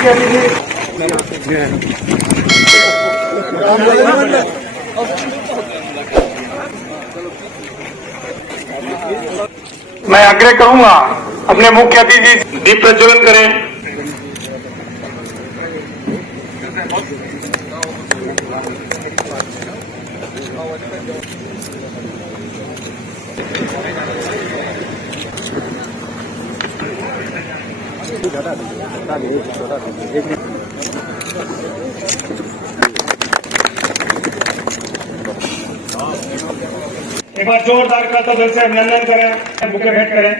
मुख्य अतिथि मैं आग्रह करूंगा अपने मुख्य अतिथि दीप प्रज्वलन करें। एक बार जोरदार करता दिल से अभिनंदन करें, बुके भेंट करें।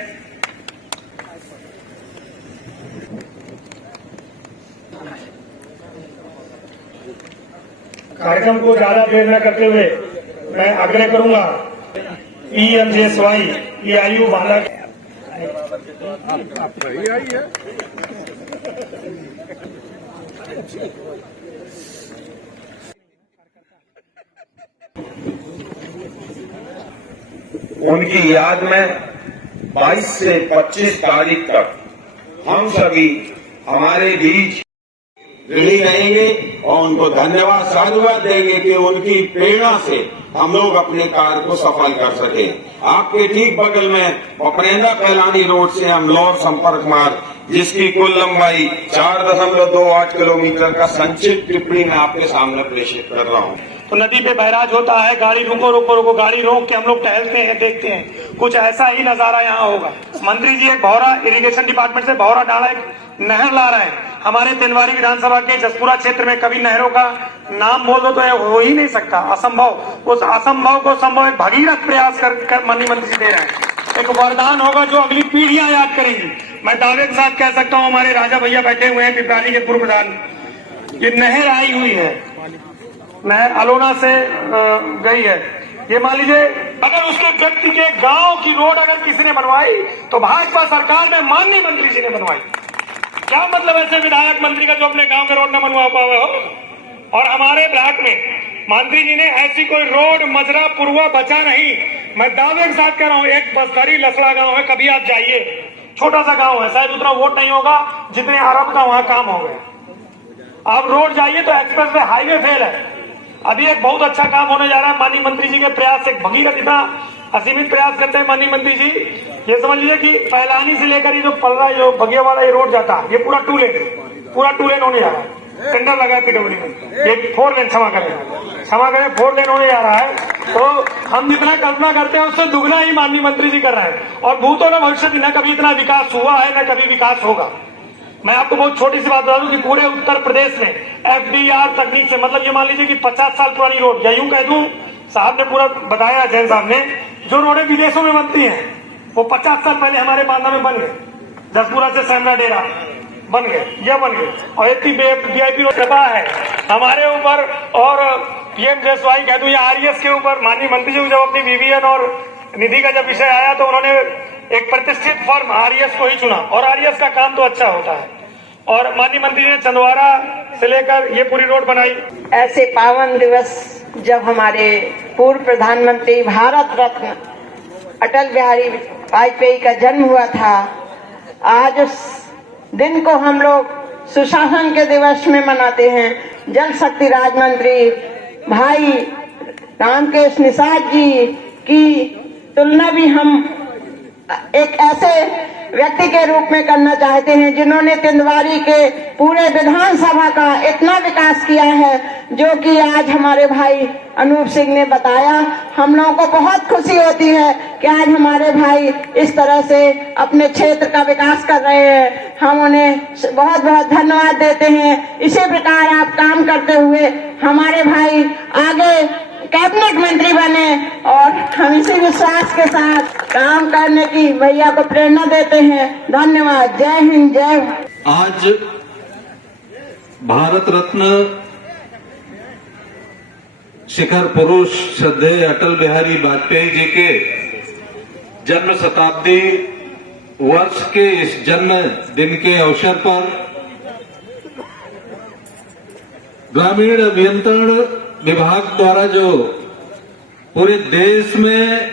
कार्यक्रम को ज्यादा देर न करते हुए मैं आग्रह करूंगा PMJSY की आयु 12 उनकी याद में 22 से 25 तारीख तक हम सभी हमारे बीच ऋणी रहेंगे और उनको धन्यवाद साधुवाद देंगे कि उनकी प्रेरणा से हम लोग अपने कार्य को सफल कर सके। आपके ठीक बगल में पपरेंदा फैलानी रोड से हम लौर संपर्क मार्ग, जिसकी कुल लंबाई 4.28 किलोमीटर का संक्षिप्त टिप्पणी मैं आपके सामने प्रेषित कर रहा हूँ। तो नदी पे बहराज होता है, गाड़ी रुको रुको रुको, गाड़ी रोक के हम लोग टहलते हैं, देखते हैं, कुछ ऐसा ही नजारा यहाँ होगा। मंत्री जी एक भौरा इरिगेशन डिपार्टमेंट से भौरा डाला एक नहर ला रहे हैं। हमारे तेंदुआरी विधानसभा के जसपुरा क्षेत्र में कभी नहरों का नाम बोल दो तो हो ही नहीं सकता, असंभव। उस असंभव को संभव एक भगीरथ प्रयास कर माननीय मंत्री जी दे रहे हैं। एक वरदान होगा जो अगली पीढ़ियां याद करेंगी। मैं दावे के साथ कह सकता हूँ, हमारे राजा भैया बैठे हुए हैं पिपराली के पूर्व प्रधान, ये नहर आई हुई है, नहर अलोना से गई है। ये मान लीजिए अगर उसके व्यक्ति के गांव की रोड अगर किसी ने बनवाई तो भाजपा सरकार में माननीय मंत्री जी ने बनवाई। क्या मतलब ऐसे विधायक मंत्री का जो अपने गांव में रोड न बनवा पावे हो। और हमारे ब्लॉक में मंत्री जी ने ऐसी कोई रोड मजरा पुरवा बचा नहीं। मैं दावे के साथ कह रहा हूँ, एक बसधारी लसड़ा गांव है, कभी आप जाइए, छोटा सा गांव है, शायद उतना वोट नहीं होगा जितने अरब का वहां काम हो गया। आप रोड जाइए तो एक्सप्रेस वे हाईवे फेल है। अभी एक बहुत अच्छा काम होने जा रहा है माननीय मंत्री जी के प्रयास से। भगीरथ इतना असीमित प्रयास करते हैं माननीय मंत्री जी, ये समझ लीजिए कि पहलानी से लेकर ये जो पलरा जो बगिया वाला ये रोड जाता है, ये पूरा टू लेन होने जा रहा है। टेंडर लगा है PWD में, ये 4 लेन क्षमा करें 4 लेन होने जा रहा है। तो हम जितना कल्पना करते हैं उससे दुगना ही माननीय मंत्री जी कर रहे हैं। और भूतों न भविष्य न कभी इतना विकास हुआ है, न कभी विकास होगा। मैं आपको बहुत छोटी सी बात बता दूं कि पूरे उत्तर प्रदेश में FDR तकनीक से, मतलब ये मान लीजिए कि 50 साल पुरानी रोड, या यूं कह दूं, साहब ने पूरा बताया, जैन साहब ने, जो रोडें विदेशों में बनती हैं वो 50 साल पहले हमारे बांदा में बन गए। जसपुरा से सैमरा डेरा बन गए, यह बन गए। और इतनी VIP रोड दबा है हमारे ऊपर। और PMJSY कह दूं या RES के ऊपर माननीय मंत्री जी जब अपनी VVN और निधि का जब विषय आया तो उन्होंने एक प्रतिष्ठित फर्म RES को ही चुना, और RES का काम तो अच्छा होता है। और माननीय मंत्री जी ने चंदवारा से लेकर ये पूरी रोड बनाई। ऐसे पावन दिवस जब हमारे पूर्व प्रधानमंत्री भारत रत्न अटल बिहारी वाजपेयी का जन्म हुआ था, आज उस दिन को हम लोग सुशासन के दिवस में मनाते हैं। जल शक्ति राज्य मंत्री भाई रामकेश निषाद जी की तुलना भी हम एक ऐसे व्यक्ति के रूप में करना चाहते हैं जिन्होंने तेंदुआरी के पूरे विधानसभा का इतना विकास किया है, जो कि आज हमारे भाई अनूप सिंह ने बताया। हम लोगों को बहुत खुशी होती है कि आज हमारे भाई इस तरह से अपने क्षेत्र का विकास कर रहे हैं। हम उन्हें बहुत बहुत धन्यवाद देते हैं। इसी प्रकार आप काम करते हुए हमारे भाई आगे कैबिनेट मंत्री बने, और हम इसी विश्वास के साथ काम करने की भैया को प्रेरणा देते हैं। धन्यवाद। जय हिंद, जय भारत। आज भारत रत्न शिखर पुरुष श्रद्धेय अटल बिहारी वाजपेयी जी के जन्म शताब्दी वर्ष के इस जन्म दिन के अवसर पर ग्रामीण अभियंत्रण विभाग द्वारा जो पूरे देश में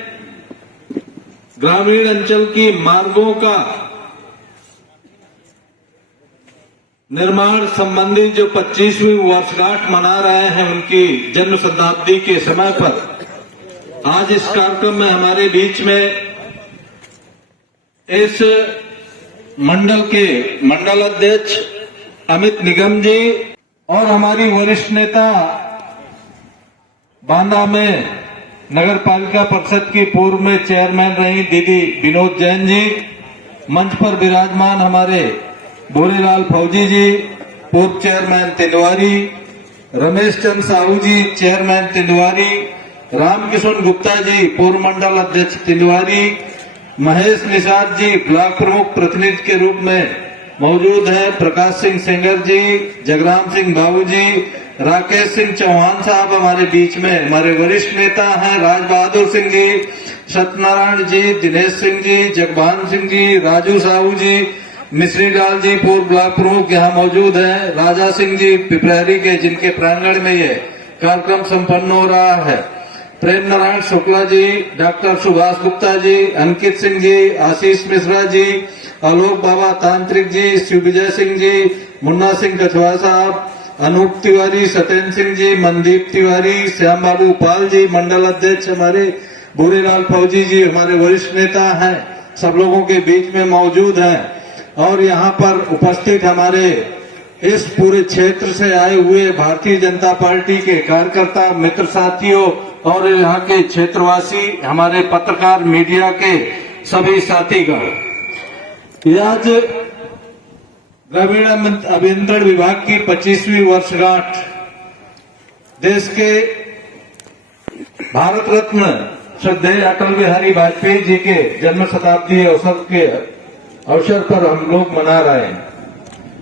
ग्रामीण अंचल की मार्गों का निर्माण संबंधी जो 25वीं वर्षगांठ मना रहे हैं उनकी जन्म शताब्दी के समय पर आज इस कार्यक्रम में हमारे बीच में इस मंडल के मंडल अध्यक्ष अमित निगम जी और हमारी वरिष्ठ नेता बांदा में नगर पालिका परिषद की पूर्व में चेयरमैन रही दीदी विनोद जैन जी, मंच पर विराजमान हमारे भूरेलाल फौजी जी, पूर्व चेयरमैन तिंदवारी, रमेश चंद्र साहू जी, चेयरमैन तिंदवारी, रामकिशन गुप्ता जी, पूर्व मंडल अध्यक्ष तिंदवारी, महेश निषाद जी ब्लॉक प्रमुख प्रतिनिधि के रूप में मौजूद है, प्रकाश सिंह सेंगर जी, जगराम सिंह बाबू जी, राकेश सिंह चौहान साहब हमारे बीच में हमारे वरिष्ठ नेता हैं, राज बहादुर सिंह जी, सत्यनारायण जी, दिनेश सिंह जी, जगभान सिंह जी, राजू साहू जी, मिश्री लाल जी पूर्व ब्लॉक प्रमुख यहाँ मौजूद हैं, राजा सिंह जी पिपरारी के जिनके प्रांगण में ये कार्यक्रम संपन्न हो रहा है, प्रेम नारायण शुक्ला जी, डॉक्टर सुभाष गुप्ता जी, अंकित सिंह जी, आशीष मिश्रा जी, आलोक बाबा तांत्रिक जी, शिव विजय सिंह जी, मुन्ना सिंह कछवा साहब, अनूप तिवारी, सत्येंद्र सिंह जी, मनदीप तिवारी, श्याम बाबू पाल जी, मंडल अध्यक्ष हमारे भूरेलाल फौजी जी हमारे वरिष्ठ नेता हैं, सब लोगों के बीच में मौजूद हैं और यहाँ पर उपस्थित हमारे इस पूरे क्षेत्र से आए हुए भारतीय जनता पार्टी के कार्यकर्ता मित्र साथियों और यहाँ के क्षेत्रवासी हमारे पत्रकार मीडिया के सभी साथीगण, आज ग्रामीण अभियंत्रण विभाग की 25वीं वर्षगांठ देश के भारत रत्न श्रद्धेय अटल बिहारी वाजपेयी जी के जन्म शताब्दी अवसर पर हम लोग मना रहे हैं।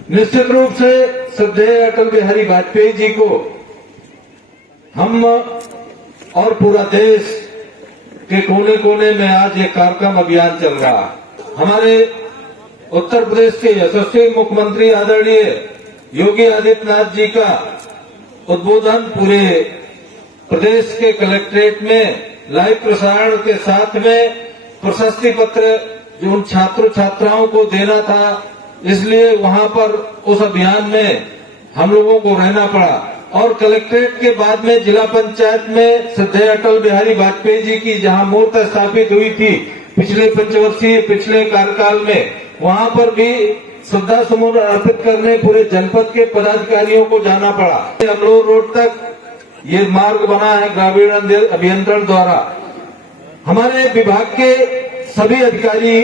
निश्चित रूप से श्रद्धेय अटल बिहारी वाजपेयी जी को हम और पूरा देश के कोने कोने में आज एक कार्यक्रम अभियान चल रहा है। हमारे उत्तर प्रदेश के यशस्वी मुख्यमंत्री आदरणीय योगी आदित्यनाथ जी का उद्बोधन पूरे प्रदेश के कलेक्ट्रेट में लाइव प्रसारण के साथ में प्रशस्ति पत्र जो उन छात्र छात्राओं को देना था, इसलिए वहां पर उस अभियान में हम लोगों को रहना पड़ा और कलेक्ट्रेट के बाद में जिला पंचायत में श्रद्धेय अटल बिहारी वाजपेयी जी की जहां मूर्त स्थापित हुई थी पिछले पंचवर्षीय पिछले कार्यकाल में, वहां पर भी श्रद्धा सुमन अर्पित करने पूरे जनपद के पदाधिकारियों को जाना पड़ा। अमलोर रोड तक ये मार्ग बना है ग्रामीण अभियंत्रण द्वारा। हमारे विभाग के सभी अधिकारी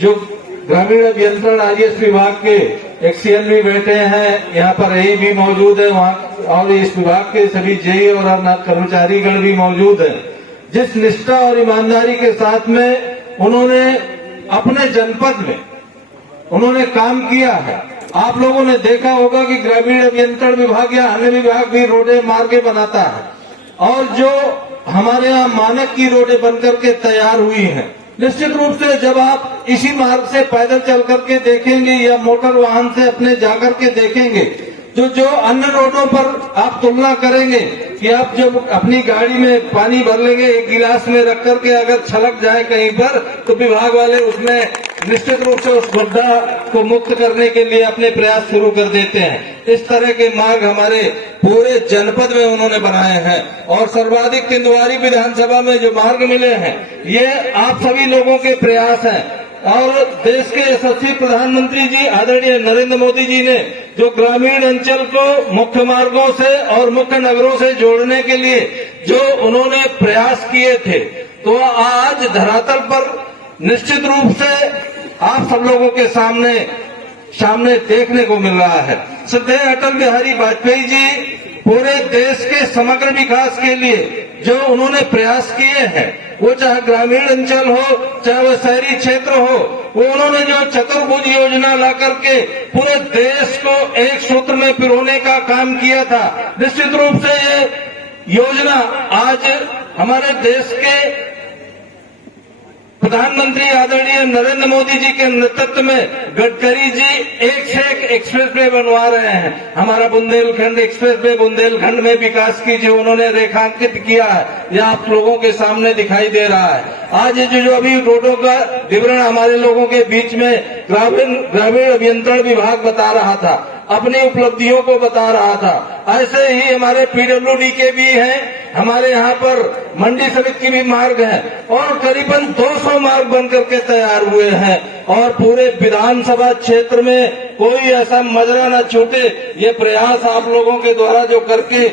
जो ग्रामीण अभियंत्रण आईएएस विभाग के एक्सीएन भी बैठे हैं, यहाँ पर एई भी मौजूद है वहाँ, और इस विभाग के सभी जेई और कर्मचारीगण भी मौजूद हैं। जिस निष्ठा और ईमानदारी के साथ में उन्होंने अपने जनपद में उन्होंने काम किया है, आप लोगों ने देखा होगा कि ग्रामीण अभियंत्रण विभाग या अन्य विभाग भी रोडें मार्गे बनाता है और जो हमारे यहाँ मानक की रोडें बनकर के तैयार हुई हैं। निश्चित रूप से जब आप इसी मार्ग से पैदल चल करके देखेंगे या मोटर वाहन से अपने जाकर के देखेंगे, जो अन्य रोडों पर आप तुलना करेंगे कि आप जब अपनी गाड़ी में पानी भर लेंगे एक गिलास में रख करके अगर छलक जाए कहीं पर तो विभाग वाले उसमें निश्चित रूप से उस गड्ढा को मुक्त करने के लिए अपने प्रयास शुरू कर देते हैं। इस तरह के मार्ग हमारे पूरे जनपद में उन्होंने बनाए हैं और सर्वाधिक तिंदवारी विधानसभा में जो मार्ग मिले हैं ये आप सभी लोगों के प्रयास हैं। और देश के यशस्वी प्रधानमंत्री जी आदरणीय नरेंद्र मोदी जी ने जो ग्रामीण अंचल को मुख्य मार्गों से और मुख्य नगरों से जोड़ने के लिए जो उन्होंने प्रयास किए थे, तो आज धरातल पर निश्चित रूप से आप सब लोगों के सामने देखने को मिल रहा है। श्रद्धेय अटल बिहारी वाजपेयी जी पूरे देश के समग्र विकास के लिए जो उन्होंने प्रयास किए हैं, वो चाहे ग्रामीण अंचल हो चाहे वो शहरी क्षेत्र हो, वो उन्होंने जो चतुर्भुज योजना ला करके पूरे देश को एक सूत्र में पिरोने का काम किया था। निश्चित रूप से ये योजना आज हमारे देश के प्रधानमंत्री आदरणीय नरेंद्र मोदी जी के नेतृत्व में गडकरी जी एक से एक एक्सप्रेस वे बनवा रहे हैं। हमारा बुंदेलखंड एक्सप्रेस वे बुंदेलखंड में विकास की जो उन्होंने रेखांकित किया है, यह आप लोगों के सामने दिखाई दे रहा है। आज ये जो अभी रोडों का विवरण हमारे लोगों के बीच में ग्रामीण अभियंत्रण विभाग बता रहा था, अपनी उपलब्धियों को बता रहा था। ऐसे ही हमारे पीडब्ल्यूडी के भी हैं, हमारे यहाँ पर मंडी समिति की भी मार्ग है और करीबन 200 मार्ग बनकर के तैयार हुए हैं और पूरे विधानसभा क्षेत्र में कोई ऐसा मजरा न छूटे। ये प्रयास आप लोगों के द्वारा जो करके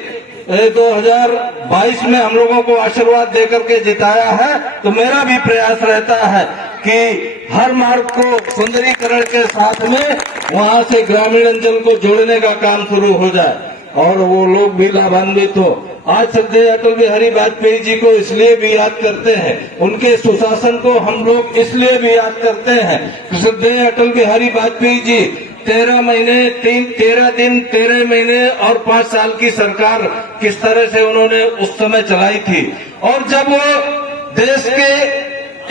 2022 में हम लोगों को आशीर्वाद देकर के जिताया है, तो मेरा भी प्रयास रहता है कि हर मार्ग को सुंदरीकरण के साथ में वहां से ग्रामीण अंचल को जोड़ने का काम शुरू हो जाए और वो लोग भी लाभान्वित हो। आज श्रद्धेय अटल बिहारी वाजपेयी जी को इसलिए भी याद करते हैं, उनके सुशासन को हम लोग इसलिए भी याद करते हैं कि श्रद्धेय अटल बिहारी वाजपेयी जी 13 दिन 13 महीने और 5 साल की सरकार किस तरह से उन्होंने उस समय चलाई थी और जब वो देश के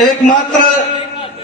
एकमात्र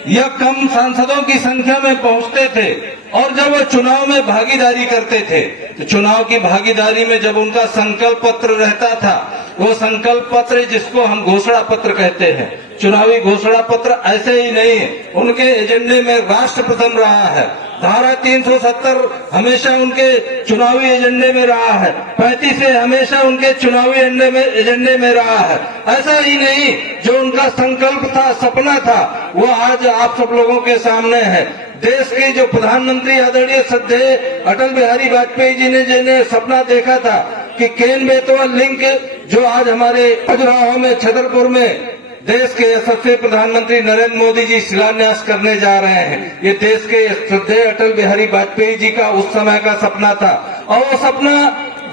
या कम सांसदों की संख्या में पहुंचते थे और जब वो चुनाव में भागीदारी करते थे, तो चुनाव की भागीदारी में जब उनका संकल्प पत्र रहता था, वो संकल्प पत्र जिसको हम घोषणा पत्र कहते हैं, चुनावी घोषणा पत्र ऐसे ही नहीं है, उनके एजेंडे में राष्ट्र प्रथम रहा है। धारा 370 हमेशा उनके चुनावी एजेंडे में रहा है, 35 से हमेशा उनके चुनावी एजेंडे में रहा है। ऐसा ही नहीं, जो उनका संकल्प था, सपना था, वो आज आप सब लोगों के सामने है। देश के जो प्रधानमंत्री आदरणीय श्रद्धेय अटल बिहारी वाजपेयी जी ने जिन्हें सपना देखा था कि केन बेतवा लिंक जो आज हमारे खजुराहो में, छतरपुर में देश के यशस्वी प्रधानमंत्री नरेंद्र मोदी जी शिलान्यास करने जा रहे हैं, ये देश के श्रद्धेय अटल बिहारी वाजपेयी जी का उस समय का सपना था। और वो सपना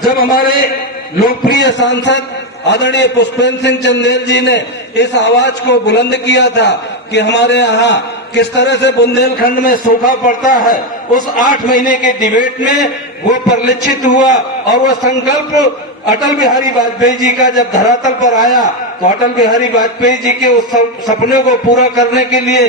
जब हमारे लोकप्रिय सांसद आदरणीय पुष्पेंद्र सिंह चंदेल जी ने इस आवाज को बुलंद किया था कि हमारे यहाँ किस तरह से बुंदेलखंड में सूखा पड़ता है, उस 8 महीने के डिबेट में वो परिलक्षित हुआ और वो संकल्प अटल बिहारी वाजपेयी जी का जब धरातल पर आया, तो अटल बिहारी वाजपेयी जी के उस सपने को पूरा करने के लिए,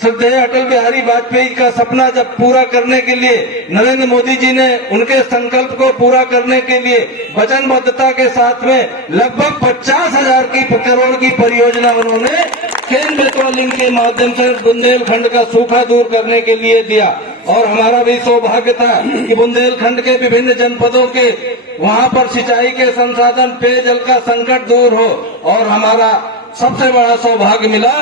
श्रद्धेय अटल बिहारी वाजपेयी का सपना जब पूरा करने के लिए नरेंद्र मोदी जी ने उनके संकल्प को पूरा करने के लिए वचनबद्धता के साथ में लगभग 50,000 करोड़ की परियोजना उन्होंने केन बेतवा लिंक के माध्यम से बुंदेलखंड का सूखा दूर करने के लिए दिया। और हमारा भी सौभाग्य था कि बुंदेलखंड के विभिन्न जनपदों के वहां पर सिंचाई के संसाधन, पेयजल का संकट दूर हो और हमारा सबसे बड़ा सौभाग्य मिला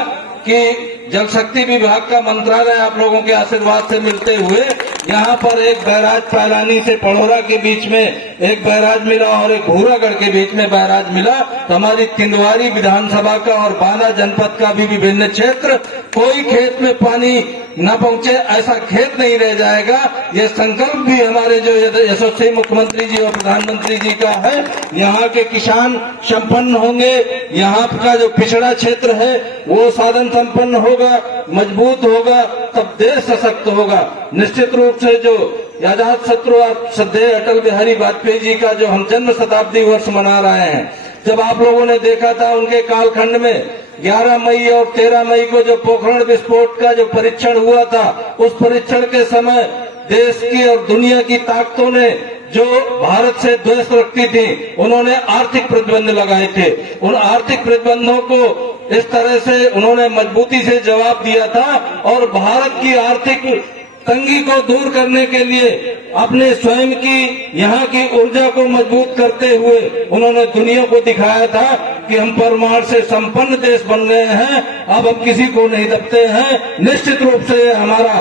कि जल शक्ति विभाग का मंत्रालय आप लोगों के आशीर्वाद से मिलते हुए यहाँ पर एक बैराज पैलानी से पड़ोरा के बीच में एक बैराज मिला और एक भूरागढ़ के बीच में बैराज मिला। तो हमारी तिंदवारी विधानसभा का और बांदा जनपद का भी विभिन्न क्षेत्र, कोई खेत में पानी न पहुंचे ऐसा खेत नहीं रह जाएगा। ये संकल्प भी हमारे जो यशस्वी मुख्यमंत्री जी और प्रधानमंत्री जी का है। यहाँ के किसान संपन्न होंगे, यहाँ का जो पिछड़ा क्षेत्र है वो साधन संपन्न होगा, मजबूत होगा, तब देश सशक्त होगा। निश्चित रूप से जो आजाद शत्रु श्रद्धेय अटल बिहारी वाजपेयी जी का जो हम जन्म शताब्दी वर्ष मना रहे हैं, जब आप लोगों ने देखा था उनके कालखंड में 11 मई और 13 मई को जो पोखरण विस्फोट का जो परीक्षण हुआ था, उस परीक्षण के समय देश की और दुनिया की ताकतों ने जो भारत से द्वेष रखती थी, उन्होंने आर्थिक प्रतिबंध लगाए थे। उन आर्थिक प्रतिबंधों को इस तरह से उन्होंने मजबूती से जवाब दिया था और भारत की आर्थिक तंगी को दूर करने के लिए अपने स्वयं की यहाँ की ऊर्जा को मजबूत करते हुए उन्होंने दुनिया को दिखाया था कि हम परमाणु से संपन्न देश बन गए हैं, अब हम किसी को नहीं दबते हैं। निश्चित रूप से हमारा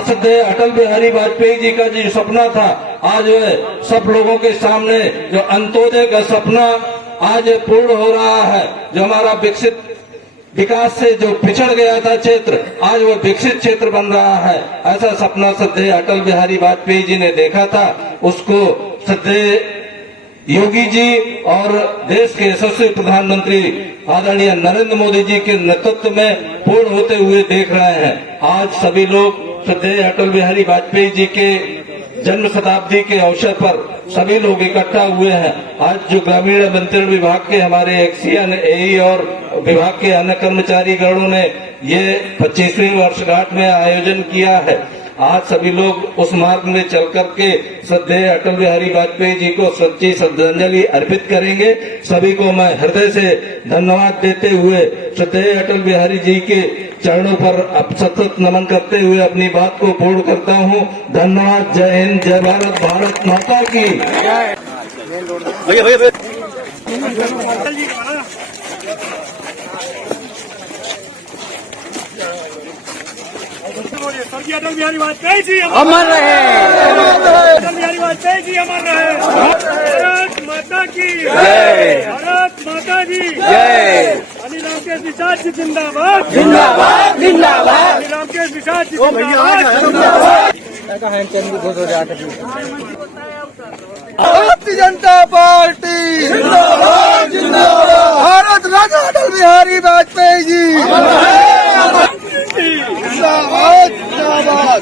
श्रद्धेय अटल बिहारी वाजपेयी जी का जो सपना था, आज सब लोगों के सामने जो अंत्योदय का सपना आज पूर्ण हो रहा है। जो हमारा विकास से जो पिछड़ गया था क्षेत्र, आज वो विकसित क्षेत्र बन रहा है। ऐसा सपना श्रद्धेय अटल बिहारी वाजपेयी जी ने देखा था, उसको श्रद्धेय योगी जी और देश के यशस्वी प्रधानमंत्री आदरणीय नरेंद्र मोदी जी के नेतृत्व में पूर्ण होते हुए देख रहे हैं। आज सभी लोग श्रद्धेय अटल बिहारी वाजपेयी जी के जन्म शताब्दी के अवसर पर सभी लोग इकट्ठा हुए हैं। आज जो ग्रामीण वितरण विभाग के हमारे एक्सीएन एई और विभाग के अन्य कर्मचारी गणों ने ये 25वीं वर्षगांठ में आयोजन किया है। आज सभी लोग उस मार्ग में चल करके श्रद्धेय अटल बिहारी वाजपेयी जी को सच्ची श्रद्धांजलि अर्पित करेंगे। सभी को मैं हृदय से धन्यवाद देते हुए श्रद्धेय अटल बिहारी जी के चरणों पर अब सतत नमन करते हुए अपनी बात को पूर्ण करता हूँ। धन्यवाद। जय हिंद, जय भारत, भारत माता की। स्वर्गीय अटल बिहारी वाजपेयी जी अमर रहे। अटल बिहारी वाजपेयी जी अमर रहे। भारत माता की जय। भारत माता की जय। अली रामकेश निषाद जी जिंदाबाद जिंदाबाद जिंदाबाद। अली रामकेश निषाद जी जिंदाबाद। भारतीय जनता पार्टी जिंदाबाद जिंदाबाद। भारत रत्न अटल बिहारी वाजपेयी जी जिंदाबाद जिंदाबाद।